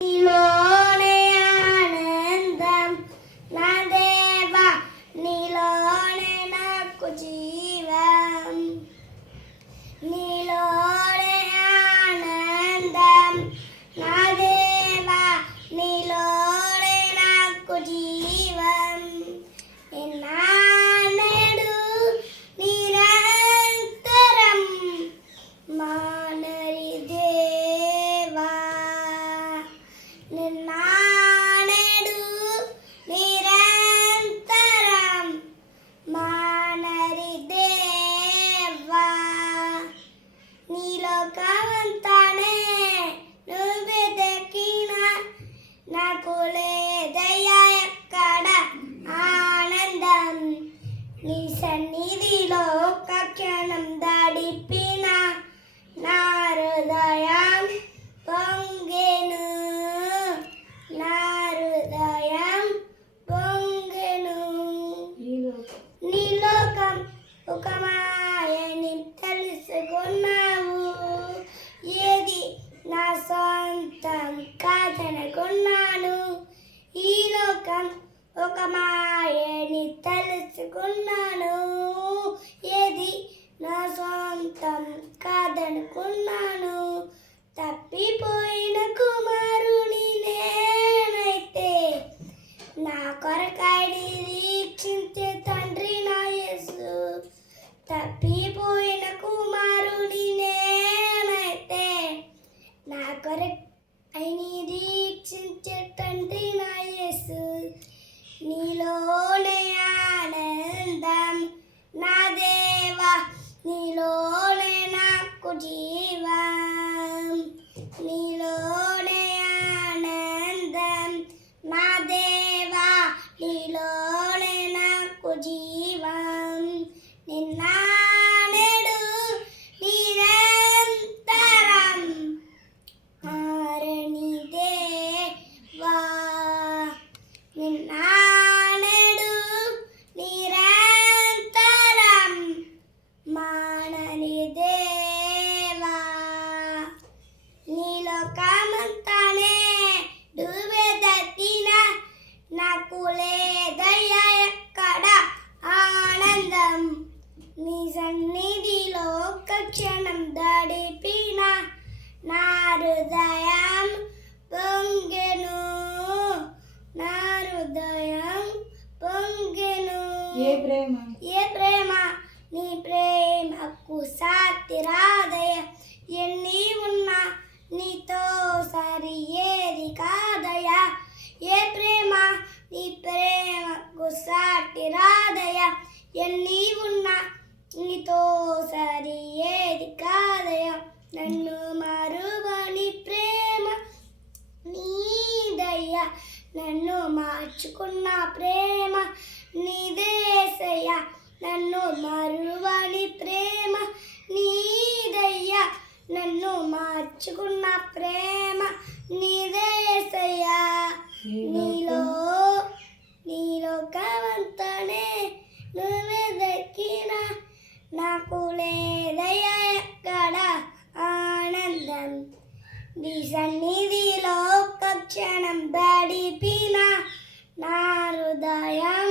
నీలోనే ఆనందం నా దేవా, నీలోనే నాకు జీవం. నీలోనే ఆనందం నా దేవా, నీలోనే నాకు జీవం. ఎన్నాడు నిరంతరం మానరి దేవా, నిన్నాడు నిరంతరం మానరి దేవా. నీ లోకమంతానే నువ్వే దక్కిన నాకు లేదయ్యా ఎక్కడ ఆనందం. నీ సన్నిధిలో ఒక్క క్షణం గడిపిన నా హృదయం పొంగెను, నా హృదయం పొంగెను. నీ లోకం ఒక మాయని తెలుసుకున్నావు, ఏది నా సొంతం కాదనుకున్నాను. ఈ లోకం ఒక మాయని తెలుసుకున్నాను, ఏది నా సొంతం కాదనుకున్నాను. తప్పిపోయిన కుమారుని నేనైతే నా కొరకై నిరీక్షించే తండ్రి నా యేసు. తప్పిపోయిన కుమారుని నేనైతే నా కొరకై నిరీక్షించే తండ్రి నా యేసు. నీలోనే ఆనందం నా దేవా, నీలోనే నాకు జీవం. నీలోనే ఆనందం నా దేవా, నీలోనే నాకు జీవం. నిన్నాడు నిరంతరం మారని దేవా, నిన్నాడు నిరంతరం మానని దేవా. నీ లోకమంతానే నువ్వే దక్కిన నాకు లేదయ్యా ఎక్కడ ఆనందం. నీ సన్నిధిలో ఒక్క క్షణం గడిపిన నా హృదయం పొంగెను, నా హృదయం పొంగెను. ఏ ప్రేమ నీ ప్రేమకు సాటి రాదయ, ఎన్ని ఉన్నా నీతో సరి ఏది కాదయా. ఏ ప్రేమ నీ ప్రేమకు సాటి రాదయ, ఎన్ని ఉన్నా నీతో సరి ఏది కాదయ. నన్ను మరువని ప్రేమ నీదయ్యా, నన్ను మార్చుకున్న ప్రేమ నీదేసయ్యా. నన్ను మరువని ప్రేమ నీదయ్యా, నన్ను మార్చుకున్న ప్రేమ నీదేసయ్యా. నీ లోకమంతానే నువ్వే దక్కిన నాకు లేదయ్యా ఎక్కడ ఆనందం. నీ సన్నిధిలో ఒక్క క్షణం గడిపిన నా హృదయం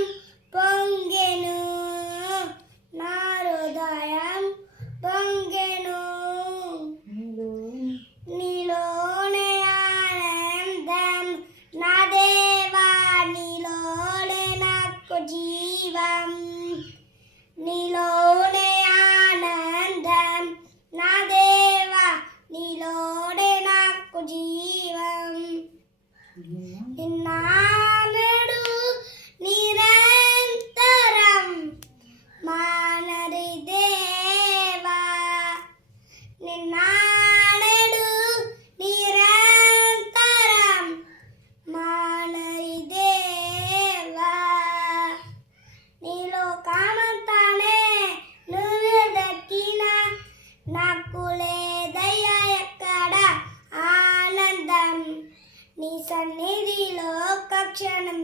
పొంగెను, నా హృదయం పొంగెను. నీలోనే ఆనందం నా దేవా, నీలోనే నాకు జీవం. నీలోనే ఆనందం నా దేవా, నీలోనే నాకు జీవం. నిన్నాడు నిరంతరం మానరి దేవా, నిన్నాడు నిరంతరం మానరి దేవా. నీ లోకమంతానే నువ్వే దక్కిన నాకు లేదయ్యా ఎక్కడ ఆనందం. నీ సన్నిధిలో ఒక్క క్షణం